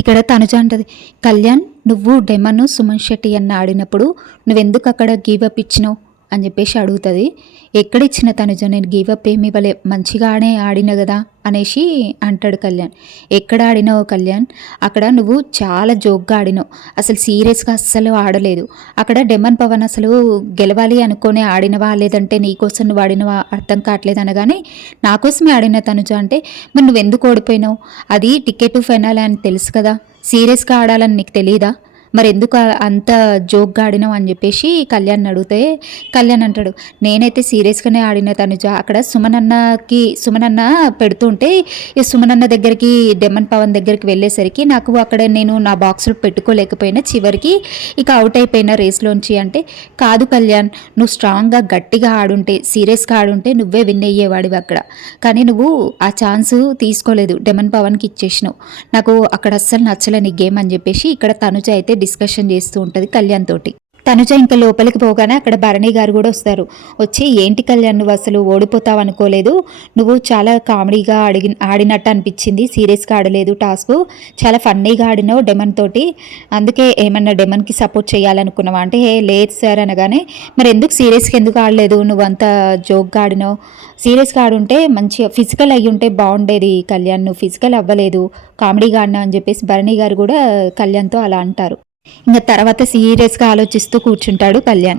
ఇక్కడ తనుజ అంటది, కళ్యాణ్ నువ్వు డెమను సుమన్ శెట్టి అన్న ఆడినప్పుడు నువ్వెందుకు అక్కడ గీవప్ ఇచ్చినావు అని చెప్పేసి అడుగుతుంది. ఎక్కడిచ్చిన తనుజ, నేను గీవప్ ఏమి ఇవ్వలే, మంచిగానే ఆడిన కదా అనేసి అంటాడు కళ్యాణ్. ఎక్కడ ఆడినావు కళ్యాణ్, అక్కడ నువ్వు చాలా జోక్గా ఆడినావు, అసలు సీరియస్గా అస్సలు ఆడలేదు. అక్కడ డెమన్ పవన్ అసలు గెలవాలి అనుకునే ఆడినవా లేదంటే నీకోసం నువ్వు ఆడినవా అర్థం కావట్లేదు అనగానే నా కోసమే ఆడిన తనుజ అంటే, మరి నువ్వు ఎందుకు ఓడిపోయినావు, అది టికెట్ ఫైనల్ అని తెలుసు కదా, సీరియస్గా ఆడాలని నీకు తెలియదా, మరి ఎందుకు అంత జోక్గా ఆడినావు అని చెప్పేసి కళ్యాణ్ అడిగితే కళ్యాణ్ అంటాడు, నేనైతే సీరియస్గానే ఆడిన తనుజ. అక్కడ సుమనన్న పెడుతుంటే ఈ సుమనన్న దగ్గరికి డెమన్ పవన్ దగ్గరికి వెళ్ళేసరికి నాకు అక్కడ నేను నా బాక్స్లో పెట్టుకోలేకపోయినా, చివరికి ఇక అవుట్ అయిపోయిన రేస్లోంచి. అంటే కాదు కళ్యాణ్, నువ్వు స్ట్రాంగ్గా గట్టిగా ఆడుంటే సీరియస్గా ఆడుంటే నువ్వే విన్ అయ్యేవాడివి అక్కడ, కానీ నువ్వు ఆ ఛాన్స్ తీసుకోలేదు, డెమన్ పవన్కి ఇచ్చేసినావు. నాకు అక్కడ అస్సలు నచ్చలేని గేమ్ అని చెప్పేసి ఇక్కడ తనుజ అయితే డిస్కషన్ చేస్తూ ఉంటుంది కళ్యాణ్ తోటి. తనుజ ఇంకా లోపలికి పోగానే అక్కడ భరణి గారు కూడా వస్తారు. వచ్చి, ఏంటి కళ్యాణ్ నువ్వు అసలు ఓడిపోతావు అనుకోలేదు, నువ్వు చాలా కామెడీగా ఆడినట్టు అనిపించింది, సీరియస్గా ఆడలేదు, టాస్క్ చాలా ఫన్నీగా ఆడినావు డెమన్ తోటి, అందుకే ఏమన్నా డెమన్కి సపోర్ట్ చేయాలనుకున్నావా అంటే లేదు సార్ అనగానే, మరి ఎందుకు సీరియస్గా ఎందుకు ఆడలేదు, నువ్వు అంత జోక్గా ఆడినావు, సీరియస్గా ఆడుంటే మంచిగా ఫిజికల్ అయ్యి ఉంటే బాగుండేది కళ్యాణ్, నువ్వు ఫిజికల్ అవ్వలేదు, కామెడీగా ఆడినావు అని చెప్పేసి భరణి గారు కూడా కళ్యాణ్తో అలా అంటారు. ఇంకా తర్వాత సీరియస్గా ఆలోచిస్తూ కూర్చుంటాడు కళ్యాణ్.